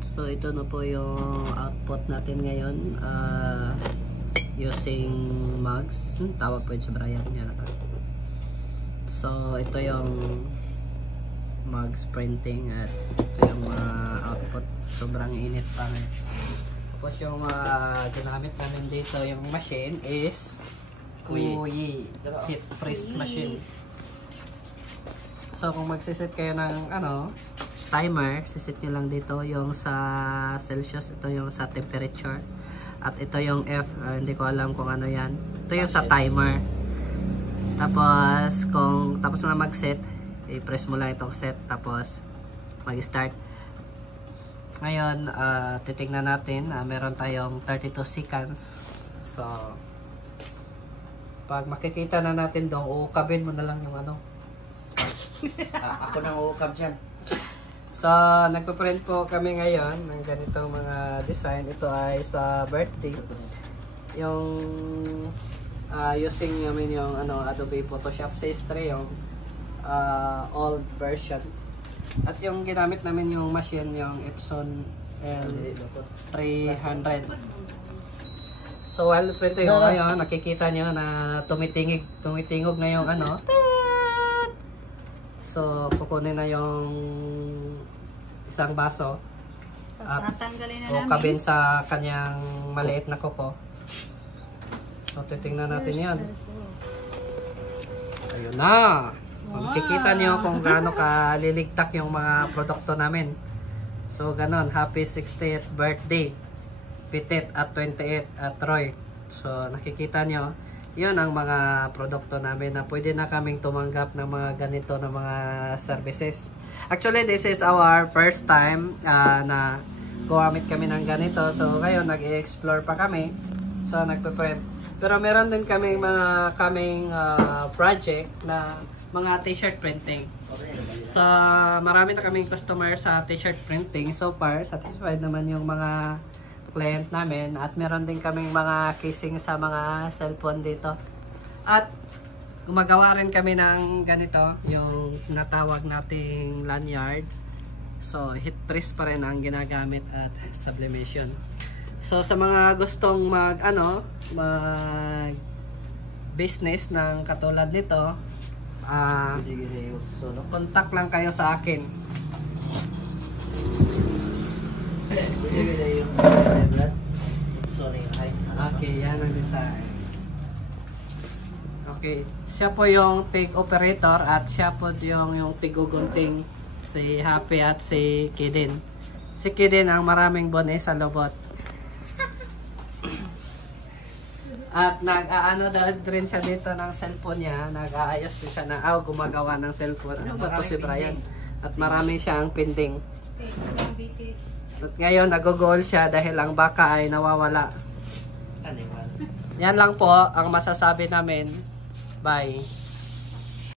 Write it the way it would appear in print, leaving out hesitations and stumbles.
So ito na po yung output natin ngayon using mugs. Tawag po yun sa Brian. Yan. So ito yung mugs printing at ito yung output. Sobrang init pa ngayon. Tapos yung ginamit namin dito yung machine is Kuyi heat press machine. So kung magsiset kayo ng timer, siset nyo lang dito yung sa Celsius, ito yung sa temperature, at ito yung F, hindi ko alam kung ano yan. Ito yung sa timer. Tapos kung tapos na mag-set, i-press mo lang itong set, tapos mag-start. Ngayon titignan natin, meron tayong 32 seconds. So pag makikita na natin doon, uukabin mo na lang yung ako nang uukab dyan. So, nagpa-print po kami ngayon ng ganitong mga design. Ito ay sa birthday. Yung using namin yung Adobe Photoshop 6.3, yung old version. At yung ginamit namin yung machine, yung Epson L300. So, while printing ko ngayon, nakikita nyo na tumitingog na yung So, kukunin na yung isang baso at ukabin sa kanyang maliit na kuko. So, titingnan natin yan. Ayun na! Makikita nyo kung gaano kaliligtak yung mga produkto namin. So, ganon. Happy 60th birthday, Pitit at 28 at Roy. So, nakikita nyo, yun ang mga produkto namin na pwede na kaming tumanggap ng mga ganito na mga services. Actually, this is our first time na gumamit kami ng ganito. So, ngayon, nag-i-explore pa kami. So, nagpe-print. Pero meron din kaming mga project na mga t-shirt printing. So, marami na kaming customer sa t-shirt printing. So far, satisfied naman yung mga client namin, at meron din kaming mga casing sa mga cellphone dito. At gumagawa rin kami ng ganito, yung natawag nating lanyard. So heat press pa rin ang ginagamit at sublimation. So sa mga gustong mag business ng katulad nito, contact lang kayo sa akin. Okay, yan ang design. Okay, siya po yung TIG operator at siya po yung tigugunting, si Happy at si Kidin. Si Kidin ang maraming bone sa lobot. At nag-aano din siya dito ng cellphone niya, nag-aayos din siya gumagawa ng cellphone. Ano ba to si Brian? At marami siyang pending. At ngayon, nag-goal siya dahil ang baka ay nawawala. Yan lang po ang masasabi namin. Bye.